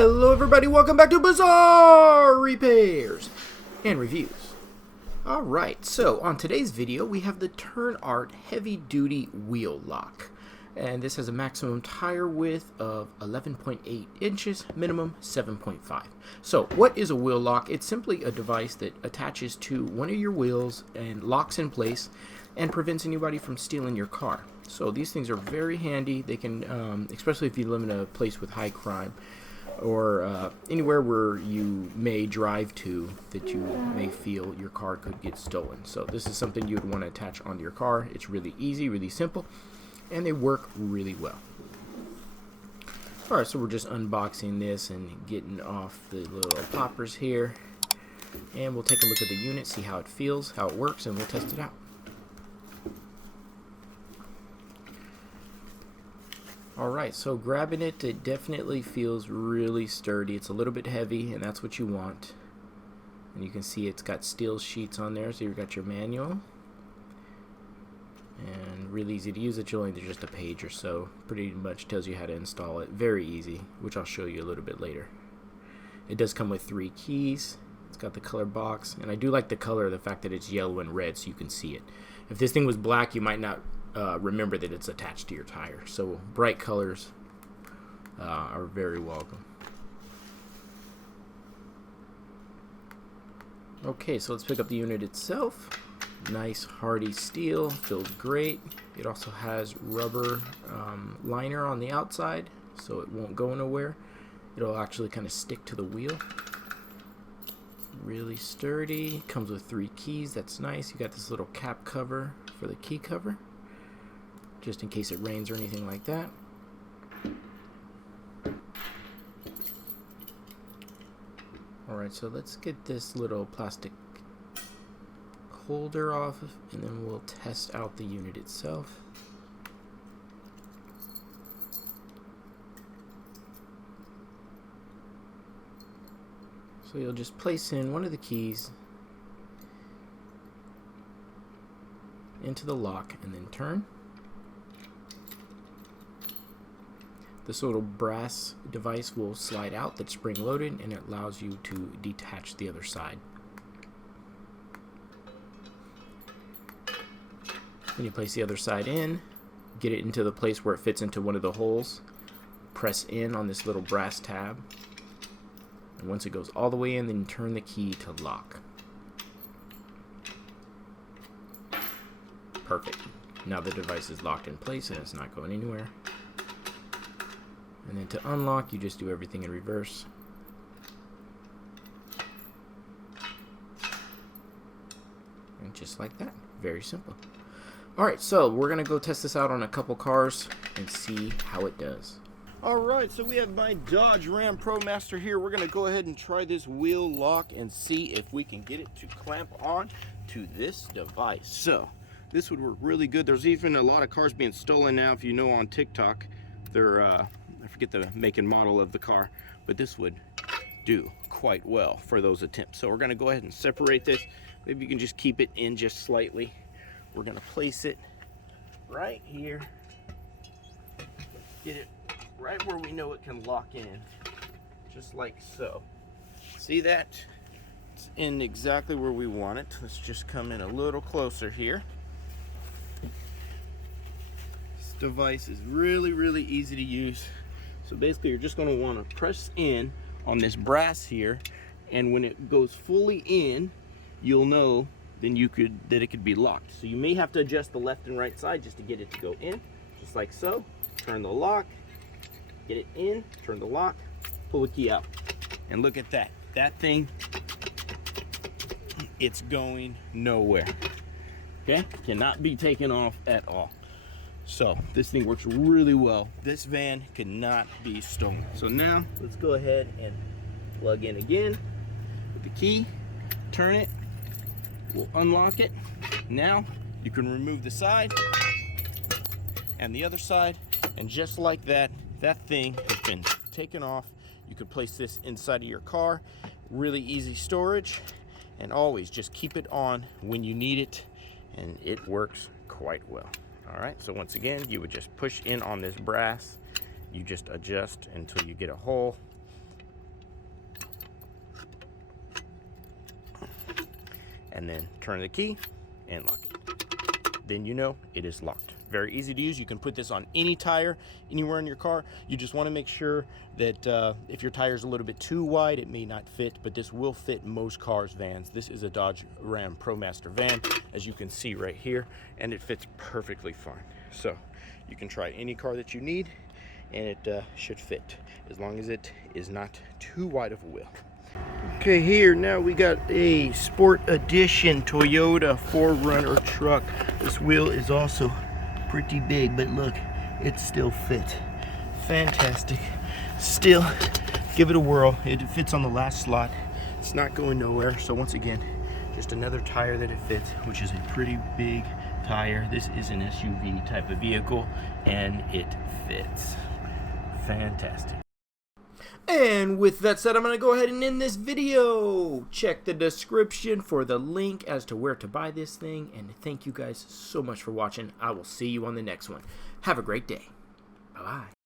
Hello everybody, welcome back to Bazzar Repairs and Reviews. Alright, so on today's video we have the Turnart Heavy Duty Wheel Lock. And this has a maximum tire width of 11.8 inches, minimum 7.5. So what is a wheel lock? It's simply a device that attaches to one of your wheels and locks in place and prevents anybody from stealing your car. So these things are very handy. They can, especially if you live in a place with high crime or anywhere where you may drive to that you may feel your car could get stolen. So this is something you would want to attach onto your car. It's really easy, really simple, and they work really well. Alright, so we're just unboxing this and getting off the little poppers here. And we'll take a look at the unit, see how it feels, how it works, and we'll test it out. Alright, so grabbing it, it definitely feels really sturdy. It's a little bit heavy, and that's what you want. And you can see it's got steel sheets on there, so you've got your manual. And really easy to use. It's only just a page or so. Pretty much tells you how to install it. Very easy, which I'll show you a little bit later. It does come with 3 keys. It's got the color box, and I do like the color, the fact that it's yellow and red so you can see it. If this thing was black, you might not remember that it's attached to your tire. So bright colors are very welcome. Okay, so let's pick up the unit itself. Nice hardy steel, feels great. It also has rubber liner on the outside, so it won't go nowhere. It'll actually kind of stick to the wheel. Really sturdy. Comes with 3 keys. That's nice. You got this little cap cover for the key cover, just in case it rains or anything like that. Alright, so let's get this little plastic holder off, and then we'll test out the unit itself. So you'll just place in one of the keys into the lock and then turn. This little brass device will slide out that's spring loaded, and it allows you to detach the other side. Then you place the other side in, get it into the place where it fits into one of the holes, press in on this little brass tab, and once it goes all the way in, then turn the key to lock. Perfect. Now the device is locked in place and it's not going anywhere. And then to unlock, you just do everything in reverse. And just like that. Very simple. Alright, so we're going to go test this out on a couple cars and see how it does. Alright, so we have my Dodge Ram ProMaster here. We're going to go ahead and try this wheel lock and see if we can get it to clamp on to this device. So, this would work really good. There's even a lot of cars being stolen now, if you know, on TikTok. They're, I forget the make and model of the car, but this would do quite well for those attempts. So we're going to go ahead and separate this. Maybe you can just keep it in just slightly. We're going to place it right here. Get it right where we know it can lock in, just like so. See that? It's in exactly where we want it. Let's just come in a little closer here. This device is really, really easy to use. So basically, you're just going to want to press in on this brass here, and when it goes fully in, you'll know then that it could be locked. So you may have to adjust the left and right side just to get it to go in, just like so. Turn the lock, get it in, turn the lock, pull the key out, and look at that. That thing, it's going nowhere. Okay, cannot be taken off at all. So this thing works really well. This van cannot be stolen. So now let's go ahead and plug in again with the key, turn it, we'll unlock it. Now you can remove the side and the other side, and just like that, that thing has been taken off. You could place this inside of your car. Really easy storage, and always just keep it on when you need it, and it works quite well. All right, so once again, you would just push in on this brass. You just adjust until you get a hole, and then turn the key and lock it. Then you know it is locked. Very easy to use. You can put this on any tire anywhere in your car. You just want to make sure that if your tire is a little bit too wide, it may not fit, but this will fit most cars' vans. This is a Dodge Ram ProMaster van, as you can see right here, and it fits perfectly fine. So you can try any car that you need, and it should fit, as long as it is not too wide of a wheel. Okay, here now we got a Sport Edition Toyota 4Runner truck. This wheel is also pretty big, but look, it still fits. Fantastic. Still, give it a whirl. It fits on the last slot. It's not going nowhere. So once again, just another tire that it fits, which is a pretty big tire. This is an SUV type of vehicle, and it fits. Fantastic. And with that said, I'm going to go ahead and end this video. Check the description for the link as to where to buy this thing. And thank you guys so much for watching. I will see you on the next one. Have a great day. Bye-bye.